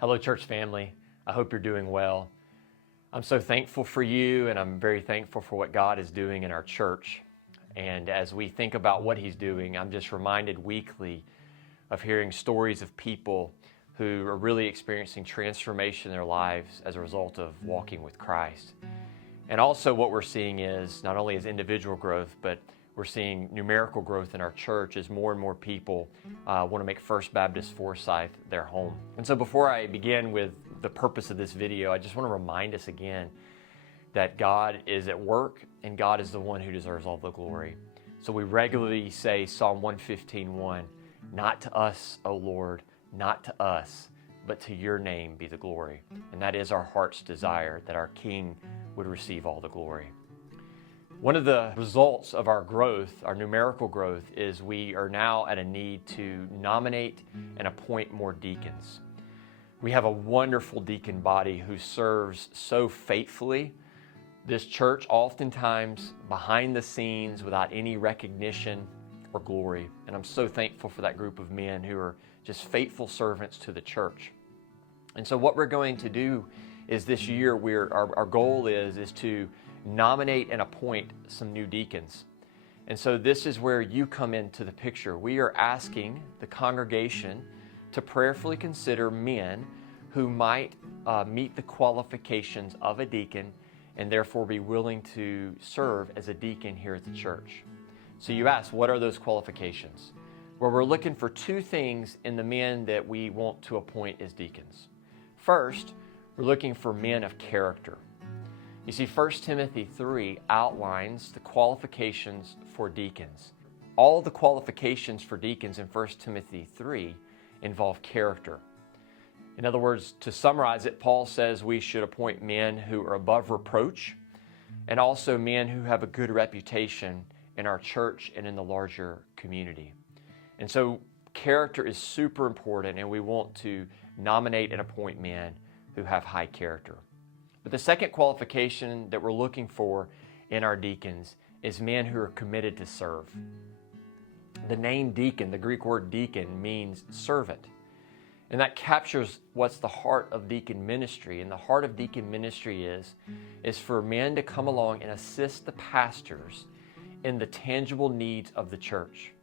Hello, church family. I hope you're doing well. I'm so thankful for you, and I'm very thankful for what God is doing in our church. And as we think about what He's doing, I'm just reminded weekly of hearing stories of people who are really experiencing transformation in their lives as a result of walking with Christ. And also what we're seeing is not only is individual growth, but we're seeing numerical growth in our church as more and more people want to make First Baptist Forsyth their home. And so before I begin with the purpose of this video, I just want to remind us again that God is at work and God is the one who deserves all the glory. So we regularly say Psalm 115:1, "Not to us, O Lord, not to us, but to your name be the glory." And that is our heart's desire, that our King would receive all the glory. One of the results of our growth, our numerical growth, is we are now at a need to nominate and appoint more deacons. We have a wonderful deacon body who serves so faithfully this church, oftentimes behind the scenes without any recognition or glory. And I'm so thankful for that group of men who are just faithful servants to the church. And so what we're going to do is this year, our goal is to nominate and appoint some new deacons. And so this is where you come into the picture. We are asking the congregation to prayerfully consider men who might meet the qualifications of a deacon and therefore be willing to serve as a deacon here at the church. So you ask, what are those qualifications? Well, we're looking for two things in the men that we want to appoint as deacons. First, we're looking for men of character. You see, 1 Timothy 3 outlines the qualifications for deacons. All the qualifications for deacons in 1 Timothy 3 involve character. In other words, to summarize it, Paul says we should appoint men who are above reproach and also men who have a good reputation in our church and in the larger community. And so character is super important, and we want to nominate and appoint men who have high character. But the second qualification that we're looking for in our deacons is men who are committed to serve. The name deacon, the Greek word deacon, means servant. And that captures what's the heart of deacon ministry. And the heart of deacon ministry is for men to come along and assist the pastors in the tangible needs of the church.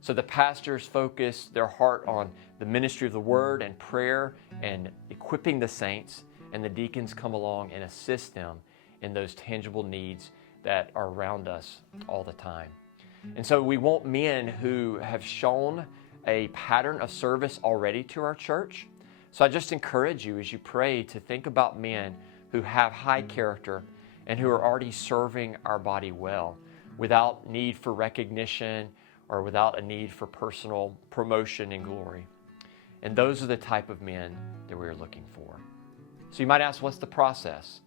So the pastors focus their heart on the ministry of the word and prayer and equipping the saints, and the deacons come along and assist them in those tangible needs that are around us all the time. And so we want men who have shown a pattern of service already to our church. So I just encourage you as you pray to think about men who have high character and who are already serving our body well without need for recognition or without a need for personal promotion and glory. And those are the type of men that we're looking for. So you might ask, what's the process?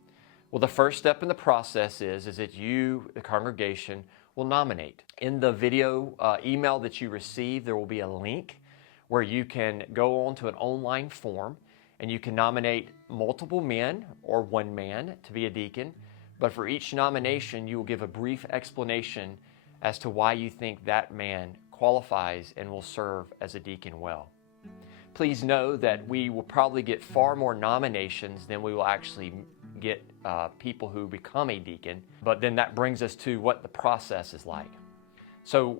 Well, the first step in the process is that you, the congregation, will nominate. In the video email that you receive, there will be a link where you can go on to an online form and you can nominate multiple men or one man to be a deacon. But for each nomination, you will give a brief explanation as to why you think that man qualifies and will serve as a deacon well. Please know that we will probably get far more nominations than we will actually get people who become a deacon, but then that brings us to what the process is like. So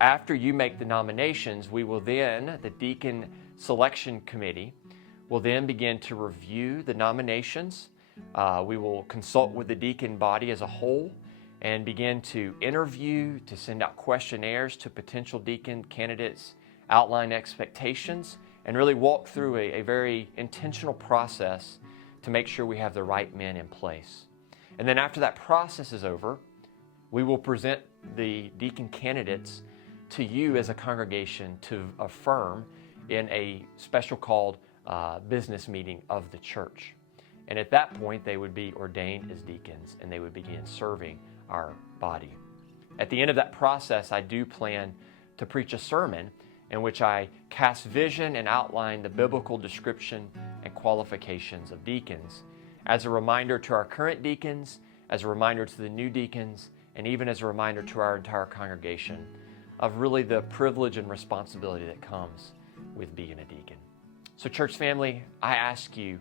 after you make the nominations, we will then, the deacon selection committee, will then begin to review the nominations. We will consult with the deacon body as a whole and begin to interview, to send out questionnaires to potential deacon candidates, outline expectations, and really walk through a very intentional process to make sure we have the right men in place. And then after that process is over, we will present the deacon candidates to you as a congregation to affirm in a special called business meeting of the church. And at that point, they would be ordained as deacons and they would begin serving our body. At the end of that process, I do plan to preach a sermon in which I cast vision and outline the biblical description and qualifications of deacons as a reminder to our current deacons, as a reminder to the new deacons, and even as a reminder to our entire congregation of really the privilege and responsibility that comes with being a deacon. So church family, I ask you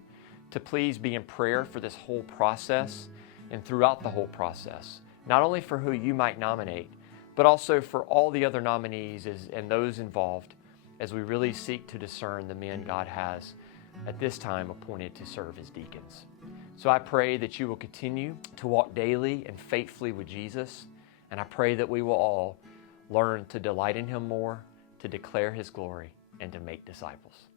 to please be in prayer for this whole process and throughout the whole process, not only for who you might nominate, but also for all the other nominees and those involved as we really seek to discern the men God has at this time appointed to serve as deacons. So I pray that you will continue to walk daily and faithfully with Jesus, and I pray that we will all learn to delight in Him more, to declare His glory, and to make disciples.